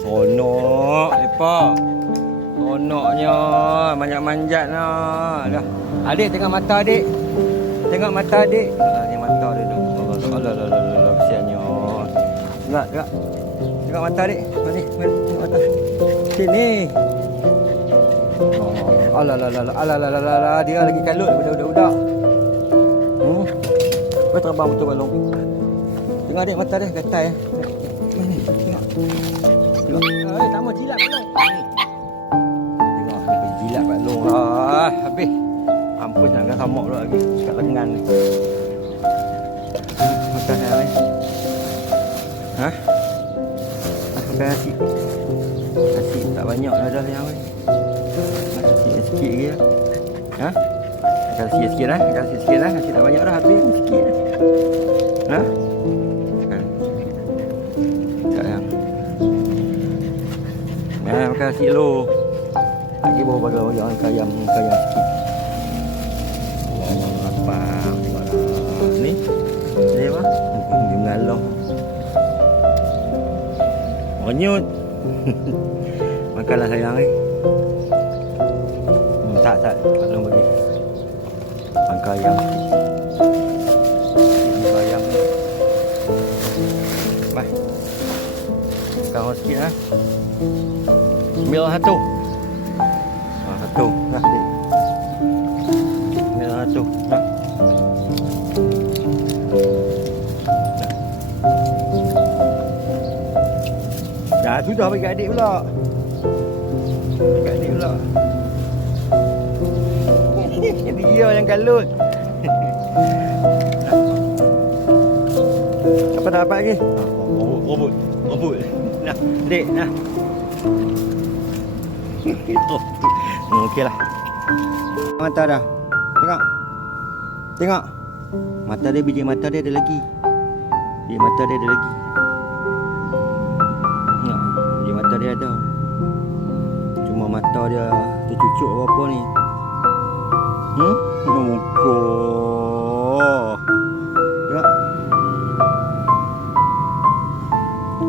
Sonok Lepa Sonoknya Manjat-manjat lah. Dah. Adik tengok mata adik. Tengok mata adik. Ah, Ni mata dia tu. Allah Allah Allah Allah Allah Kesiannya Tengok tengok Tengok mata adik. Mari tengok mata Sini Oh, alah alah alah alah alah alah alah dia lagi kalut daripada budak-budak. Hmm. Kau terbang betul balong. Tengok adik mata dia gatal eh. Mana? Tengok. Eh. Ni. Tengok dia pergi jilat balong. Ah, habis. Ampun jangan samok pula lagi kat lengan ni. Makan ni. Ha? Ah, makan nasi. Nasi tak banyak dah dah yang ni. Sikit sikit lagi lah. Ha? Akan sikit-sikit lah. Akan sikit-sikit lah. Nasi tak banyak dah. Habis Nasi dulu. Lagi bawa bagai orang kayam. Kayam sikit. Tengok dah. Ni. Ni apa? Dia mengalah. Menyut. Makanlah sayang ni. Hmm, tak, tak. Tolong bagi. Pangkal ayam. Pangkal ayam ni. Baik. Kau sikit ha. Mil satu. Ah, satu. Dah, dik. Mil satu. Dah. Dah sudah bagi adik pula. Bagi adik pula. Dia yang kalut. Apa dah dapat lagi? Robot, robot, robot. Nah, dek, nah. Hmm, okey lah. Mata dah. Tengok. Tengok. Mata dia, biji mata dia ada lagi. Biji mata dia ada lagi. Tengok. Biji mata dia ada. Cuma mata dia tercucuk apa-apa ni. Hmm? Muka. Tengok.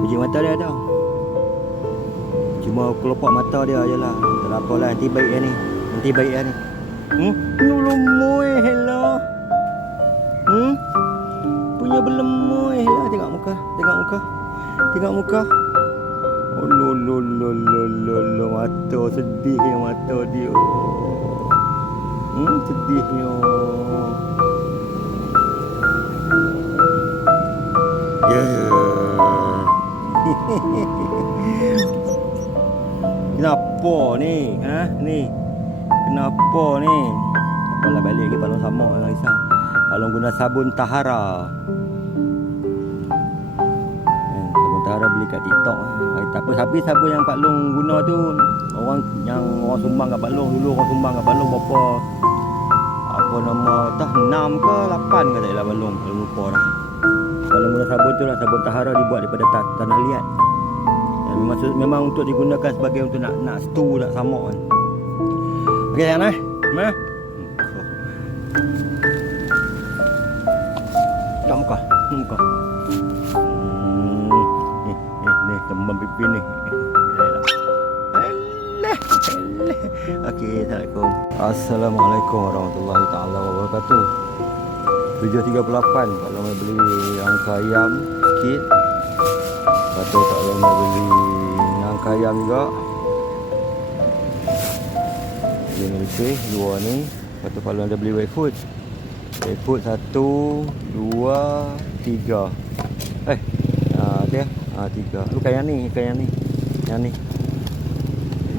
Biji mata dia ada. Cuma kelopak mata dia je lah. Tak ada apalah. Nanti baik lah ni. Nanti baik lah ni. Hmm? Belemui hello. Hmm? Punya belemui lah. Tengok muka. Tengok muka. Tengok muka. Oh, lo, lo, lo, lo, lo, lo. Mata sedihnya mata dia. Hmm, sedihnya. Kenapa ni? Ha? Ni. Kenapa ni? Apalah balik lagi balong sama jangan risau. Balong guna sabun Tahara. Eh, sabun Tahara beli kat TikTok. Eh. Tak apa habis sabun yang Pak Long guna tu orang yang orang sumbang kat Pak Long dulu orang sumbang kat Pak Long berapa apa nama dah 6 ke 8 ke tak lah Pak Long kalau lupa dah. Kalau guna sabun tu lah sabun Tahara dibuat daripada ta- tanah liat. Dan maksud memang untuk digunakan sebagai untuk nak nak stew nak samak kan. Okey yang eh. Ma. Tak muka. Muka. Ni ni ni tembam pipi ni. Okey, Assalamualaikum. Assalamualaikum warahmatullahi taala wabarakatuh. 7.38 kalau mau beli angka ayam sikit tu kalau mau beli ayam juga. Beli ni lebih dua ni. Lepas tu kalau ada beli wet food. Wet food satu Dua Tiga. Eh ah, Dia? Ah, Tiga. Bukan yang ni Bukan yang ni. Yang ni.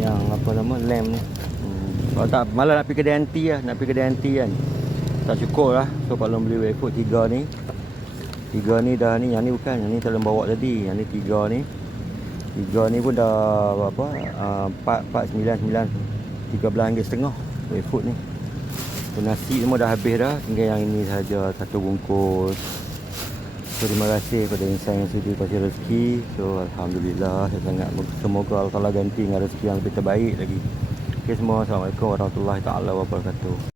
Yang apa nama Lamb ni. Hmm. Kalau tak Malah nak pergi kedai anti lah Nak pergi kedai anti kan. Tak cukup lah. So kalau beli wet food tiga ni. Tiga ni dah ni Yang ni bukan. Yang ni terlalu bawa tadi. Yang ni tiga ni Tiga ni pun dah Apa uh, Empat Empat Sembilan Sembilan Tiga belas ringgit setengah food ni. So, Nasi semua dah habis dah. Tinggal yang ini saja Satu bungkus. So terima kasih kepada insan yang sudi kasih rezeki. So Alhamdulillah Saya sangat Semoga Allah ganti dengan rezeki yang lebih terbaik lagi. Okay semua. Assalamualaikum warahmatullahi taala wabarakatuh